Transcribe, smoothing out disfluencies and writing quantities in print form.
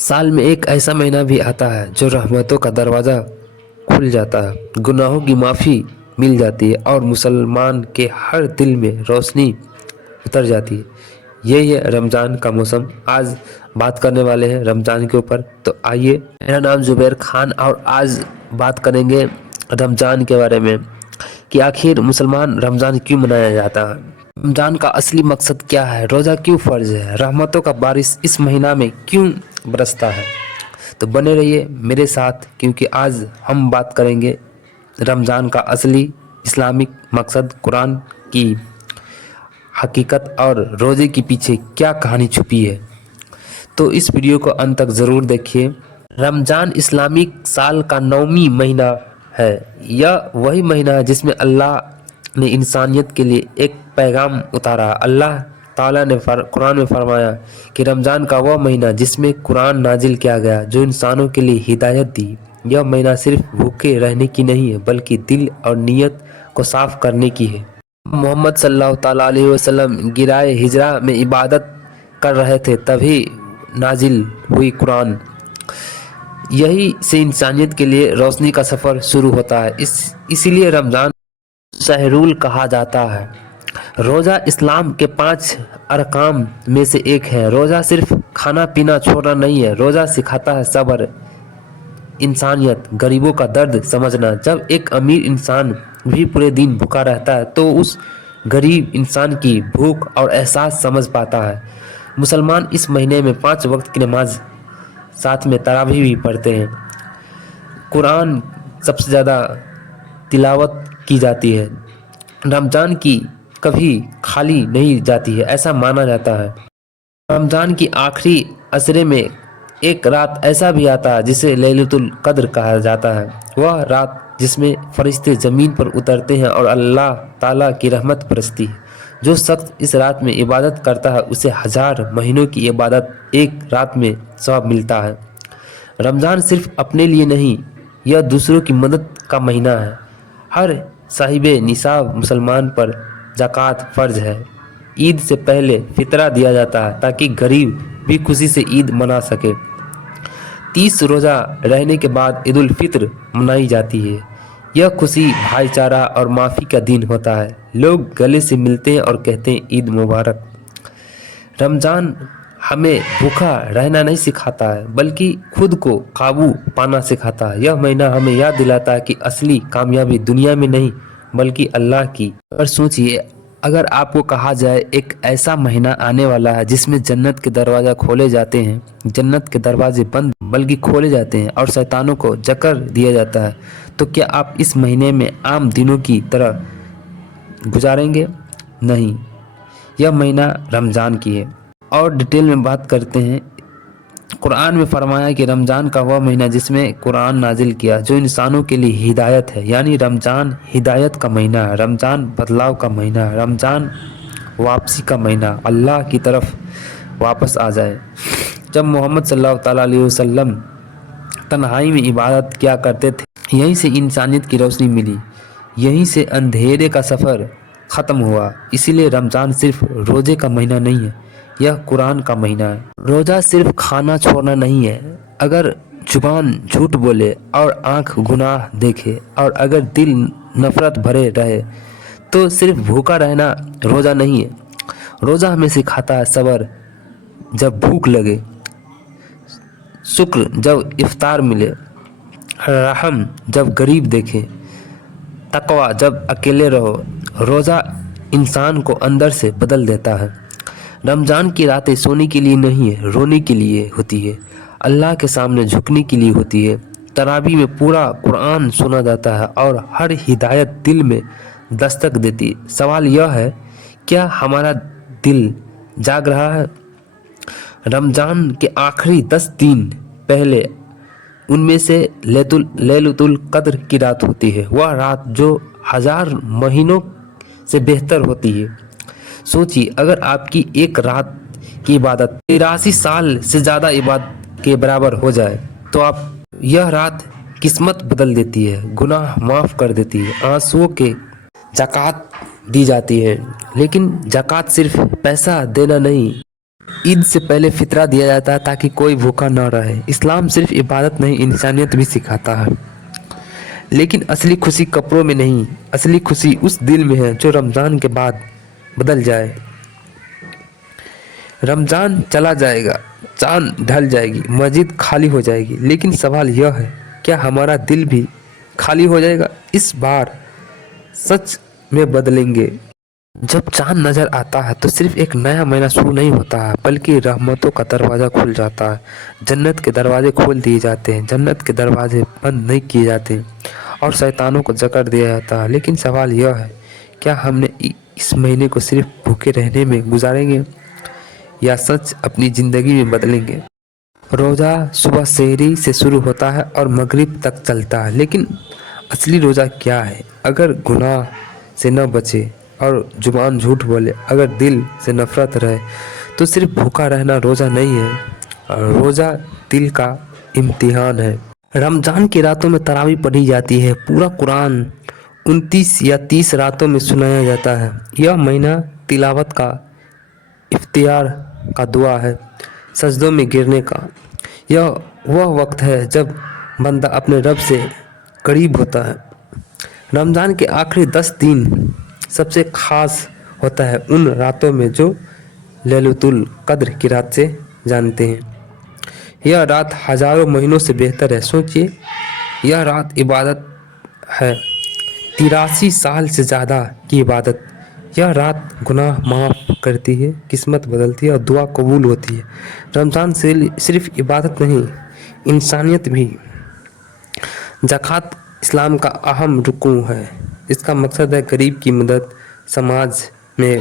साल में एक ऐसा महीना भी आता है जो रहमतों का दरवाज़ा खुल जाता है, गुनाहों की माफ़ी मिल जाती है और मुसलमान के हर दिल में रोशनी उतर जाती है। यही है रमज़ान का मौसम। आज बात करने वाले हैं रमज़ान के ऊपर। तो आइए, मेरा नाम ज़ुबैर खान और आज बात करेंगे रमज़ान के बारे में कि आखिर मुसलमान रमज़ान क्यों मनाया जाता है, रमज़ान का असली मकसद क्या है, रोज़ा क्यों फ़र्ज है, रहमतों का बारिश इस महीना में क्यों बरसता है। तो बने रहिए मेरे साथ क्योंकि आज हम बात करेंगे रमज़ान का असली इस्लामिक मकसद, कुरान की हकीकत और रोज़े के पीछे क्या कहानी छुपी है। तो इस वीडियो को अंत तक ज़रूर देखिए। रमज़ान इस्लामिक साल का 9वां महीना है। यह वही महीना है जिसमें अल्लाह ने इंसानियत के लिए एक पैगाम उतारा। अल्लाह ताला ने कुरान में फरमाया कि रमज़ान का वह महीना जिसमें कुरान नाजिल किया गया, जो इंसानों के लिए हिदायत दी। यह महीना सिर्फ भूखे रहने की नहीं है बल्कि दिल और नीयत को साफ करने की है। मोहम्मद सल्लल्लाहु ताला अलैहि वसल्लम गिराए हिजरा में इबादत कर रहे थे, तभी नाजिल हुई कुरान। यही से इंसानियत के लिए रोशनी का सफ़र शुरू होता है। इसीलिए रमज़ान शहरुल कहा जाता है। रोज़ा इस्लाम के 5 अरकाम में से एक है। रोज़ा सिर्फ खाना पीना छोड़ना नहीं है, रोज़ा सिखाता है सब्र, इंसानियत, गरीबों का दर्द समझना। जब एक अमीर इंसान भी पूरे दिन भूखा रहता है तो उस गरीब इंसान की भूख और एहसास समझ पाता है। मुसलमान इस महीने में 5 वक्त की नमाज, साथ में तरावी भी पढ़ते हैं। कुरान सबसे ज़्यादा तिलावत की जाती है। रमज़ान की कभी खाली नहीं जाती है, ऐसा माना जाता है। रमज़ान की आखिरी अशरे में एक रात ऐसा भी आता है जिसे लैलतुल कद्र कहा जाता है। वह रात जिसमें फरिश्ते ज़मीन पर उतरते हैं और अल्लाह ताला की रहमत बरसती है। जो शख्स इस रात में इबादत करता है उसे 1000 महीनों की इबादत एक रात में सवाब मिलता है। रमज़ान सिर्फ अपने लिए नहीं, यह दूसरों की मदद का महीना है। हर साहिबे निसाब मुसलमान पर ज़कात फ़र्ज है। ईद से पहले फितरा दिया जाता है ताकि गरीब भी खुशी से ईद मना सके। 30 रोज़ा रहने के बाद ईद उल फित्र मनाई जाती है। यह खुशी, भाईचारा और माफ़ी का दिन होता है। लोग गले से मिलते हैं और कहते हैं ईद मुबारक। रमज़ान हमें भूखा रहना नहीं सिखाता है बल्कि खुद को काबू पाना सिखाता है। यह महीना हमें याद दिलाता है कि असली कामयाबी दुनिया में नहीं बल्कि अल्लाह की। और सोचिए, अगर आपको कहा जाए एक ऐसा महीना आने वाला है जिसमें जन्नत के दरवाज़ा खोले जाते हैं, जन्नत के दरवाजे बंद बल्कि खोले जाते हैं और शैतानों को जकर दिया जाता है, तो क्या आप इस महीने में आम दिनों की तरह गुजारेंगे? नहीं, यह महीना रमज़ान की है। और डिटेल में बात करते हैं। कुरान में फरमाया कि रमज़ान का वह महीना जिसमें कुरान नाजिल किया, जो इंसानों के लिए हिदायत है। यानी रमज़ान हिदायत का महीना है, रमज़ान बदलाव का महीना है, रमज़ान वापसी का महीना, अल्लाह की तरफ वापस आ जाए। जब मोहम्मद सल्लल्लाहु ताला अलैहि वसल्लम तन्हाई में इबादत किया करते थे, यहीं से इंसानियत की रोशनी मिली, यहीं से अंधेरे का सफ़र ख़त्म हुआ। इसीलिए रमज़ान सिर्फ रोज़े का महीना नहीं है, यह कुरान का महीना है। रोज़ा सिर्फ खाना छोड़ना नहीं है। अगर जुबान झूठ बोले और आँख गुनाह देखे और अगर दिल नफ़रत भरे रहे तो सिर्फ भूखा रहना रोज़ा नहीं है। रोज़ा हमें सिखाता है सब्र जब भूख लगे, शुक्र जब इफ्तार मिले, रहम जब गरीब देखे, तकवा जब अकेले रहो। रोज़ा इंसान को अंदर से बदल देता है। रमज़ान की रातें सोने के लिए नहीं है, रोने के लिए होती है, अल्लाह के सामने झुकने के लिए होती है। तरावी में पूरा कुरान सुना जाता है और हर हिदायत दिल में दस्तक देती है। सवाल यह है, क्या हमारा दिल जाग रहा है? रमज़ान के आखिरी 10 दिन पहले, उनमें से लैलतुल कद्र की रात होती है। वह रात जो 1000 महीनों से बेहतर होती है। सोचिए, अगर आपकी एक रात की इबादत 83 साल से ज़्यादा इबादत के बराबर हो जाए तो आप यह रात किस्मत बदल देती है, गुनाह माफ़ कर देती है, आंसुओं के ज़कात दी जाती है। लेकिन ज़कात सिर्फ पैसा देना नहीं, ईद से पहले फितरा दिया जाता है ताकि कोई भूखा न रहे। इस्लाम सिर्फ इबादत नहीं, इंसानियत भी सिखाता है। लेकिन असली खुशी कपड़ों में नहीं, असली खुशी उस दिल में है जो रमज़ान के बाद बदल जाए। रमज़ान चला जाएगा, चांद ढल जाएगी, मस्जिद खाली हो जाएगी, लेकिन सवाल यह है, क्या हमारा दिल भी खाली हो जाएगा? इस बार सच में बदलेंगे। जब चांद नजर आता है तो सिर्फ एक नया महीना शुरू नहीं होता है, बल्कि रहमतों का दरवाज़ा खुल जाता है। जन्नत के दरवाजे खोल दिए जाते हैं, जन्नत के दरवाजे बंद नहीं किए जाते और शैतानों को जकड़ दिया जाता है। लेकिन सवाल यह है, क्या हमने इस महीने को सिर्फ भूखे रहने में गुजारेंगे या सच अपनी ज़िंदगी में बदलेंगे? रोज़ा सुबह सहरी से शुरू होता है और मगरिब तक चलता है, लेकिन असली रोज़ा क्या है? अगर गुनाह से न बचे और जुबान झूठ बोले, अगर दिल से नफरत रहे, तो सिर्फ भूखा रहना रोज़ा नहीं है, रोज़ा दिल का इम्तिहान है। रमज़ान की रातों में तरावी पढ़ी जाती है, पूरा कुरान 29 या 30 रातों में सुनाया जाता है। यह महीना तिलावत का, इफ्तियार का, दुआ है, सजदों में गिरने का। यह वह वक्त है जब बंदा अपने रब से करीब होता है। रमज़ान के आखिरी 10 दिन सबसे ख़ास होता है उन रातों में जो लैलतुल कद्र की रात से जानते हैं। यह रात हज़ारों महीनों से बेहतर है। सोचिए, यह रात इबादत है, 83 साल से ज़्यादा की इबादत। यह रात गुनाह माफ़ करती है, किस्मत बदलती है और दुआ कबूल होती है। रमज़ान से सिर्फ इबादत नहीं, इंसानियत भी। ज़कात इस्लाम का अहम रुकन है। इसका मकसद है गरीब की मदद, समाज में